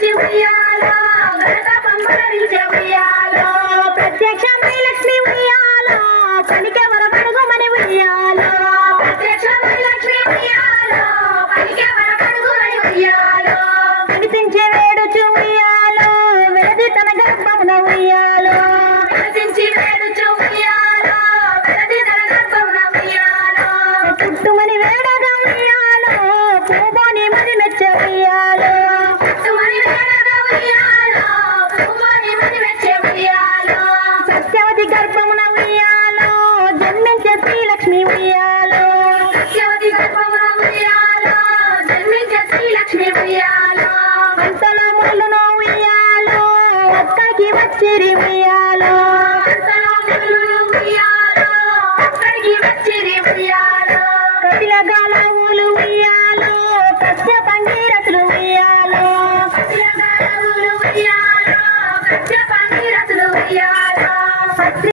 పంచి ఉయ్యాలో గడక పంపరించే ఉయ్యాలో ప్రత్యక్షమై లక్ష్మి ఉయ్యాలో పలికెవర పడుగుమని ఉయ్యాలో ప్రత్యక్షమై లక్ష్మి ఉయ్యాలో పలికెవర పడుగుమని ఉయ్యాలో వినిపించే వేడుచు ఉయ్యాలో వెలది తన గర్భమున ఉయ్యాలో వినిపించి వేడుచు ఉయ్యాలో వెలది తన గర్భమున ఉయ్యాలో చుట్టుమని వేడగా ఉయ్యాలో పూబోని మరి మెచ్చ ఉయ్యాలో చుట్టుమని వేడగా ఉయ్యాలో పూబోని మరి మెచ్చ ఉయ్యాలో సత్యవతి గర్భమున ఉయ్యాలో జన్మించే శ్రీలక్ష్మి ఉయ్యాలో సత్యవతి గర్భమున ఉయ్యాలో జన్మించే శ్రీలక్ష్మి ఉయ్యాలో అంతలో ముళ్ళును ఉయ్యాలో అక్కడికి వచ్చిరి ఉయ్యాలో అంతలో ముళ్ళును ఉయ్యాలో అక్కడికి వచ్చిరి ఉయ్యాలో